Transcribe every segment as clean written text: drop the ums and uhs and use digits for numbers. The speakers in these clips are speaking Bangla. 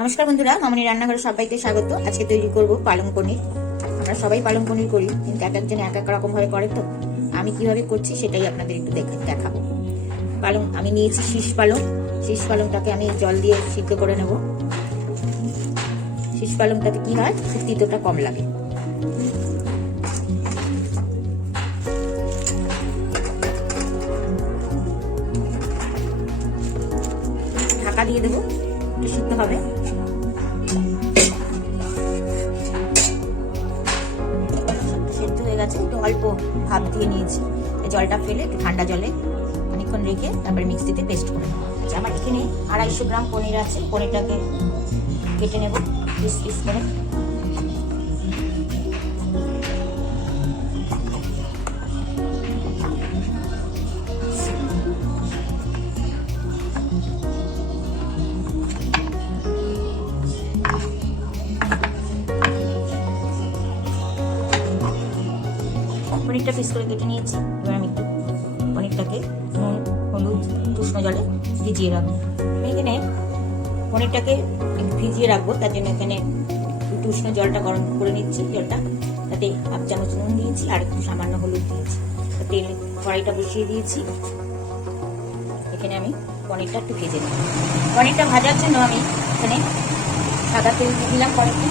নমস্কার বন্ধুরা, মামনি রান্নাঘরে সবাইকে স্বাগত। আজকে তৈরি করব পালং পনির। আমরা সবাই পালং পনির করি, কিন্তু এক একজন এক এক রকম ভাবে করে। তো আমি কিভাবে করছি সেটাই আপনাদের একটু দেখাবো। পালং আমি নিয়েছি শীষ পালং। শীষ পালংটাকে আমি জল দিয়ে সিদ্ধ করে নেব। শীষ পালংটাতে কি হয়, তিতোটা কম লাগে। ঢাকা দিয়ে দেবো, একটু সিদ্ধ হবে। সেদ্ধ হয়ে গেছে, একটু অল্প ভাপ দিয়ে নিয়েছি। জলটা ফেলে একটু ঠান্ডা জলে অনেকক্ষণ রেখে তারপরে মিক্সিতে পেস্ট করে নেবো। আচ্ছা, আমার এখানে 250 গ্রাম পনির আছে। পনিরটাকে কেটে নেব পিস পিস করে। পনিরটা পিস করে কেটে নিয়েছি। এবার আমি একটু পনিরটাকে নুন, হলুদ, উষ্ণ জলে ভিজিয়ে রাখবো। আমি এখানে পনিরটাকে ভিজিয়ে রাখবো, তার জন্য এখানে একটু উষ্ণ জলটা গরম করে নিচ্ছি। জলটা তাতে 1 চামচ নুন দিয়েছি আর একটু সামান্য হলুদ দিয়েছি। তেল কড়াইটা বসিয়ে দিয়েছি। এখানে আমি পনিরটা একটু ভেজে নিই। পনিরটা ভাজার জন্য আমি এখানে সাদা তেল দিয়ে দিলাম কড়াইতে।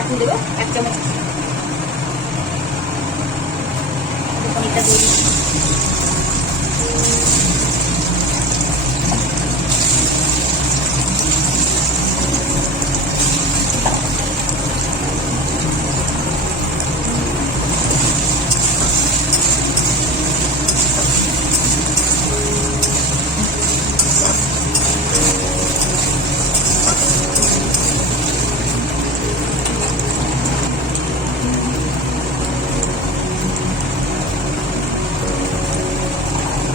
এখন দেবো 1 চামচ পনিরটা দিয়ে দিচ্ছি।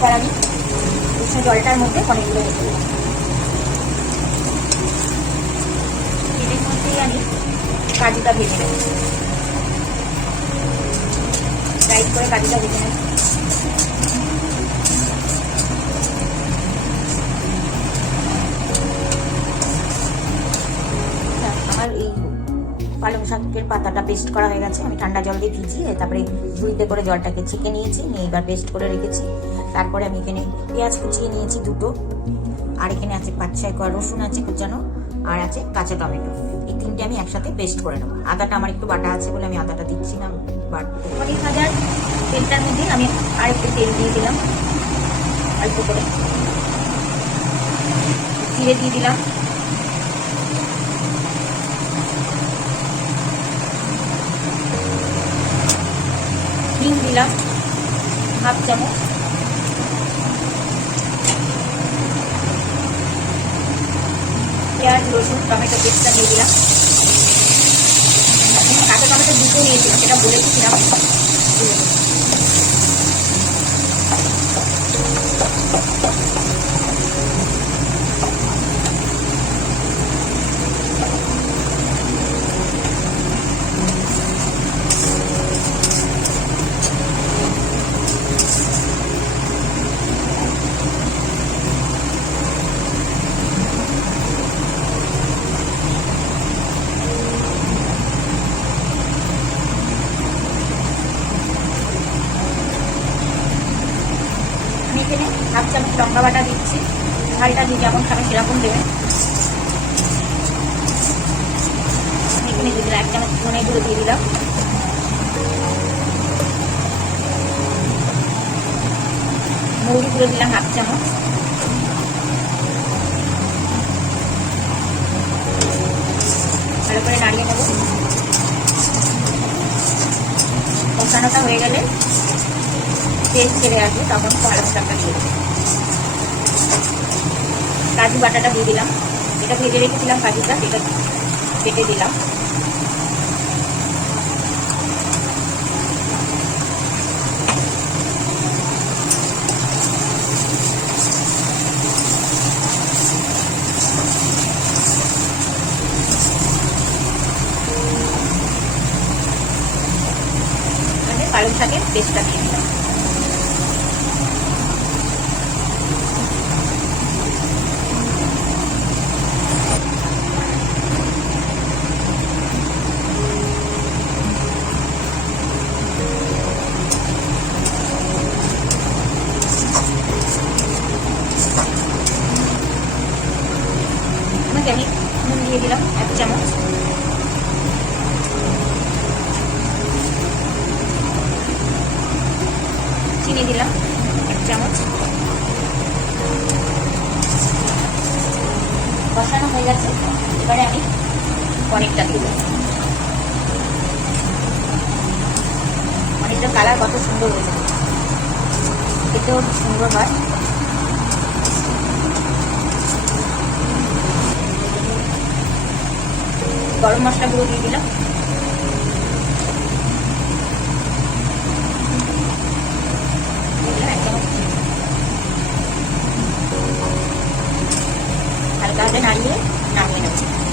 এবার আমি উষ্ণ জলটার মধ্যে পনিরগুলো রেখে দেবো। তেলের মধ্যেই আমি কাজুটা ভেজে নেব, ফ্রাই করে কাজুটা ভেজে নেব। আমার এই পালং শাকের পাতাটা পেস্ট করা হয়ে গেছে। আমি ঠান্ডা জল দিয়ে ভিজিয়ে তারপরে ঝুড়িতে করে জলটাকে ছেঁকে নিয়েছি, নিয়ে এবার পেস্ট করে রেখেছি। তারপরে আমি এখানে পেঁয়াজ কুচিয়ে নিয়েছি 2টো, আর এখানে আছে 5-6 কোয়া রসুন আছে কুচানো, আর আছে কাঁচা টমেটো। এই 3টে আমি একসাথে পেস্ট করে নেবো। আদাটা আমার একটু বাটা আছে বলে আমি আদাটা দিচ্ছি না বাটতে। পনির ভাজার তেলটার মধ্যে আমি আর একটু তেল দিয়ে দিলাম অল্প করে, জিরে দিয়ে দিলাম, হিং দিলাম 1/2 চামচ, পেঁয়াজ রসুন টমেটো পেস্টটা দিয়ে দিলাম। কাঁচা টমেটো 2টো নিয়েছিলাম, সেটা বলেছিলাম। এখানে 1/2 চামচ লঙ্কা বাটা দিচ্ছি। ঝালটা দিয়ে যেমন খাবে সেরকম দেবেন। এখানে দিয়ে দিলাম 1 চামচ ধনে গুঁড়ো দিয়ে দিলাম। মৌরি গুঁড়ো দিলাম 1/2 চামচ। ভালো করে নাড়িয়ে নেব। কষানোটা হয়ে গেলে তেল ছেড়ে আসবে, তখন পালং শাকটা দিয়ে দেবো। কাজু বাটাটা দিয়ে দিলাম, এটা ভেজে রেখেছিলাম কাজুটা, সেটা কেটে দিলাম। পালং শাকের পেস্টটা দিয়ে দিলাম। আমি নুন দিয়ে দিলাম 1 চামচ, চিনি দিলাম 1 চামচ। কষানো হয়ে গেছে, এবারে আমি পনিরটা দিয়ে দেবো। পনিরটার কালার কত সুন্দর হয়েছে, খেতেও সুন্দর হয়। গরম মশলা গুঁড়ো দিয়ে দিলাম, হালকা হাতে নাড়িয়ে নামিয়ে নেব।